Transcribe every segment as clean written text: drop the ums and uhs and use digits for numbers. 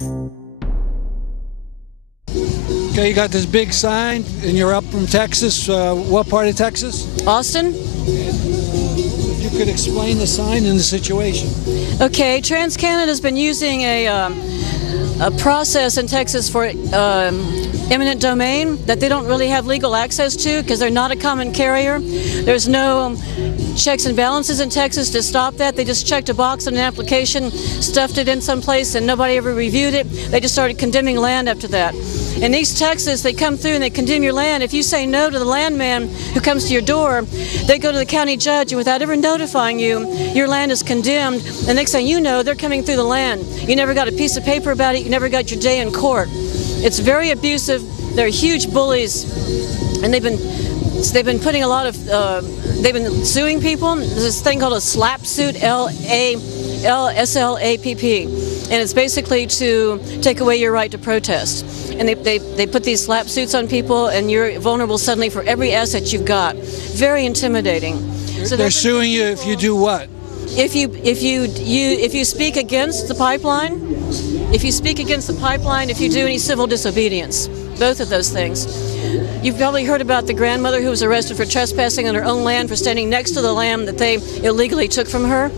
Okay, you got this big sign, and you're up from Texas. What part of Texas? Austin? If you could explain the sign and the situation. Okay, TransCanada's been using a process in Texas for eminent domain that they don't really have legal access to because they're not a common carrier. There's no checks and balances in Texas to stop that. They just checked a box on an application, stuffed it in someplace, and nobody ever reviewed it. They just started condemning land after that. In East Texas, they come through and they condemn your land. If you say no to the landman who comes to your door, they go to the county judge, and without ever notifying you, your land is condemned. The next thing you know, they're coming through the land. You never got a piece of paper about it. You never got your day in court. It's very abusive. They're huge bullies, and they've been putting a lot of they've been suing people. There's this thing called a SLAPP suit, SLAPP, and it's basically to take away your right to protest. And they put these SLAPP suits on people, and you're vulnerable suddenly for every asset you've got. Very intimidating. So they're suing you if you do what? If you speak against the pipeline. If you speak against the pipeline, if you do any civil disobedience, both of those things. You've probably heard about the grandmother who was arrested for trespassing on her own land for standing next to the land that they illegally took from her.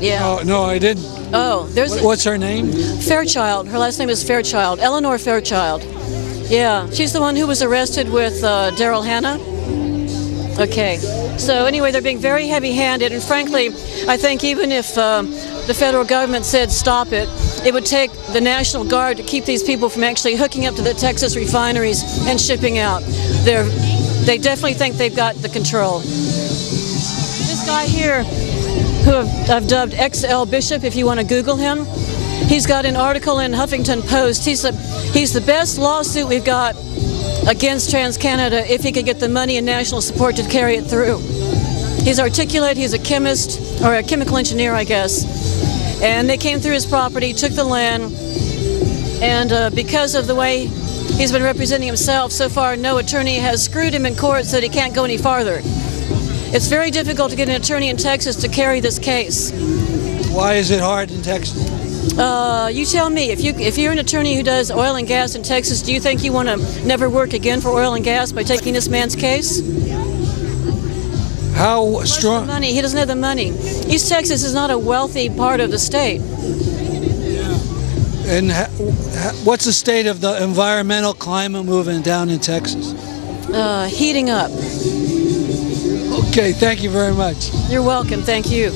Yeah. Oh, no, I didn't. Oh, What's her name? Fairchild. Her last name is Fairchild. Eleanor Fairchild. Yeah, she's the one who was arrested with Daryl Hannah. Okay. So anyway, they're being very heavy-handed, and frankly, I think even if the federal government said stop it, it would take the National Guard to keep these people from actually hooking up to the Texas refineries and shipping out. They definitely think they've got the control. This guy here, who I've dubbed XL Bishop, if you want to Google him, he's got an article in Huffington Post. He's the best lawsuit we've got against TransCanada if he could get the money and national support to carry it through. He's articulate, he's a chemist, or a chemical engineer, I guess. And they came through his property, took the land, and because of the way he's been representing himself, so far no attorney has screwed him in court so that he can't go any farther. It's very difficult to get an attorney in Texas to carry this case. Why is it hard in Texas? You tell me. If you're an attorney who does oil and gas in Texas, do you think you want to never work again for oil and gas by taking this man's case? How strong? Money. He doesn't have the money. East Texas is not a wealthy part of the state. And what's the state of the environmental climate movement down in Texas? Heating up. Okay, thank you very much. You're welcome. Thank you.